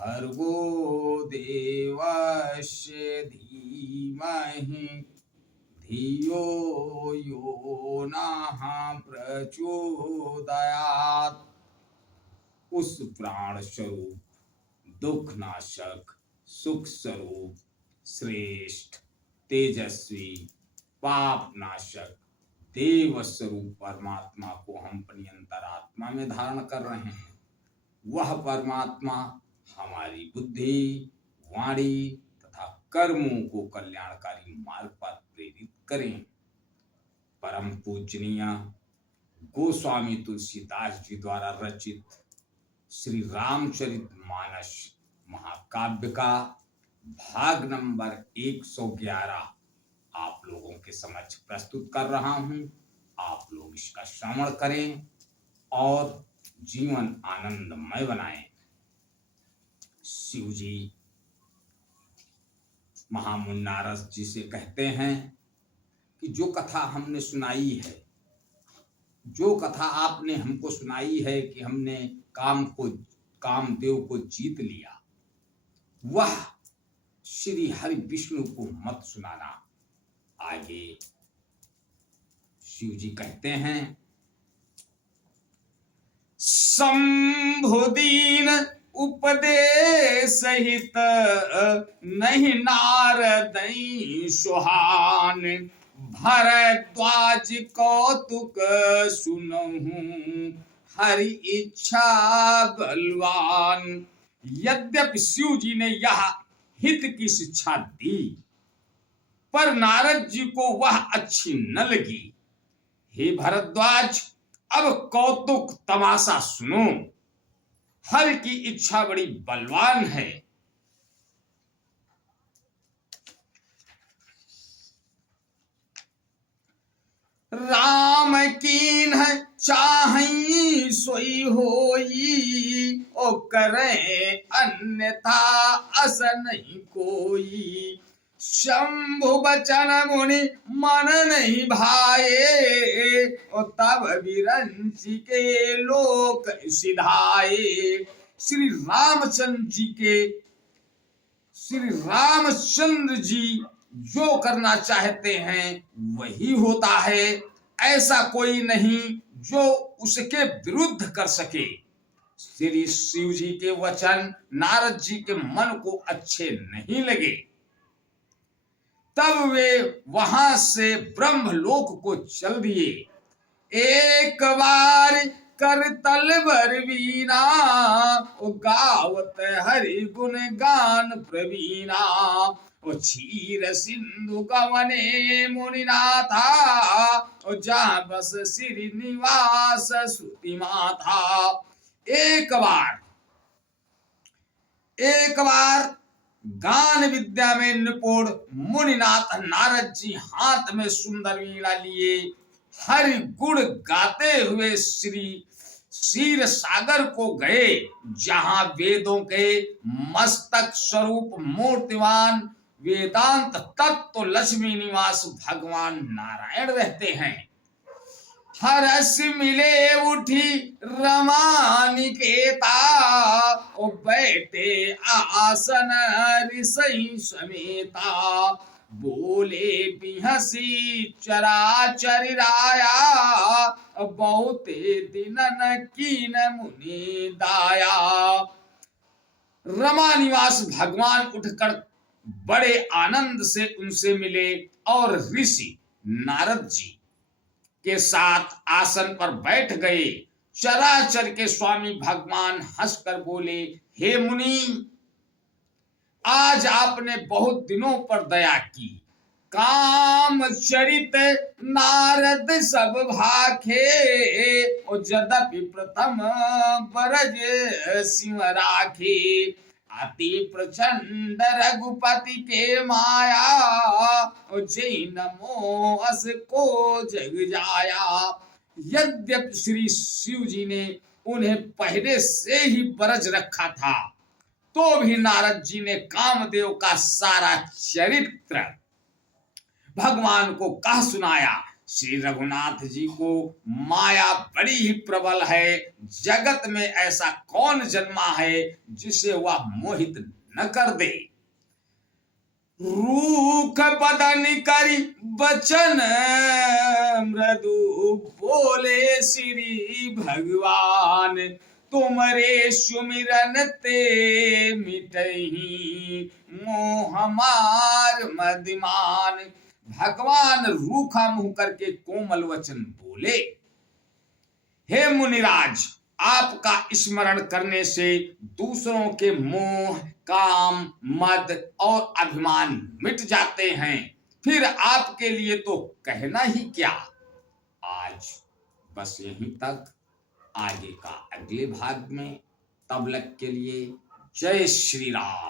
भर्गो देवस्य धीमहि धियो यो नः प्रचोदयात्। उस प्राण स्वरूप, दुख नाशक, सुख स्वरूप, श्रेष्ठ, तेजस्वी, पाप नाशक, देव स्वरूप परमात्मा को हम अपनी अंतरात्मा में धारण कर रहे हैं। वह परमात्मा हमारी बुद्धि, वाणी तथा कर्मों को कल्याणकारी मार्ग पर प्रेरित करें। परम पूजनीय गोस्वामी तुलसीदास जी द्वारा रचित श्री रामचरितमानस महाकाव्य का भाग नंबर 111 आप लोगों के समक्ष प्रस्तुत कर रहा हूं। आप लोग इसका श्रवण करें और जीवन आनंदमय बनाएं। शिव जी महामुनि नारद जी से कहते हैं कि जो कथा हमने सुनाई है, जो कथा आपने हमको सुनाई है कि हमने कामदेव को जीत लिया, वह श्री हरि विष्णु को मत सुनाना। आगे शिव जी कहते हैं, शंभुदीन उपदेश सहित नहीं नारदई सुहान, भरद्वाज कौतुक सुनहु हरि इच्छा बलवान। यद्यपि शिव जी ने यह हित की शिक्षा दी, पर नारद जी को वह अच्छी न लगी। हे भरद्वाज, अब कौतुक तमाशा सुनो। हर की इच्छा बड़ी बलवान है। राम कीन चाहि सोई होई, ओ करे अन्यथा अस नहीं कोई। शंभु बचन मुनि मन नहीं भाए, और तब विरंची के लोक सिधाए। श्री रामचंद्र जी जो करना चाहते हैं वही होता है। ऐसा कोई नहीं जो उसके विरुद्ध कर सके। श्री शिव जी के वचन नारद जी के मन को अच्छे नहीं लगे। तब वे वहां से ब्रह्मलोक को चल दिए। एक बार कर तलवर वीणा, गावत हरि गुण गान प्रवीणा। क्षीर सिंधु गवने मुनिनाथा, जहाँ बस श्रीनिवास श्रुति माथा। एक बार गान विद्या में निपुण मुनिनाथ नारद जी हाथ में सुंदर वीणा लिए हरि गुण गाते हुए श्री क्षीर सागर को गए, जहां वेदों के मस्तक स्वरूप मूर्तिवान वेदांत तत्व लक्ष्मी निवास भगवान नारायण रहते हैं। हरस मिले उठी रमानिकेता, ओ बैठे आसन ऋषि समेता। बोले बिहसी चराचर राया, बहुते दिनन कीन मुनि दाया। रमा निवास भगवान उठकर बड़े आनंद से उनसे मिले और ऋषि नारद जी के साथ आसन पर बैठ गए। चराचर के स्वामी भगवान हंसकर बोले, हे मुनि, आज आपने बहुत दिनों पर दया की। काम चरित नारद सब भाखे, और जदपि प्रथम बरज सिंह राखे। अति प्रचंड रघुपति के माया, और जय नमो अस को जग जाया। यद्यपि श्री शिव जी ने उन्हें पहले से ही बरज रखा था, तो भी नारद जी ने कामदेव का सारा चरित्र भगवान को कह सुनाया। श्री रघुनाथ जी को माया बड़ी ही प्रबल है। जगत में ऐसा कौन जन्मा है जिसे वह मोहित न कर दे। रूख बदन करी बचन मृदु बोले श्री भगवान। तुमरे सुमिरन ते मिटही मोह मार मदिमान। भगवान रूखा मुंह करके कोमल वचन बोले, हे मुनिराज, आपका स्मरण करने से दूसरों के मोह, काम, मद और अभिमान मिट जाते हैं। फिर आपके लिए तो कहना ही क्या। आज बस यहीं तक, आगे का अगले भाग में। तब तक के लिए जय श्री राम।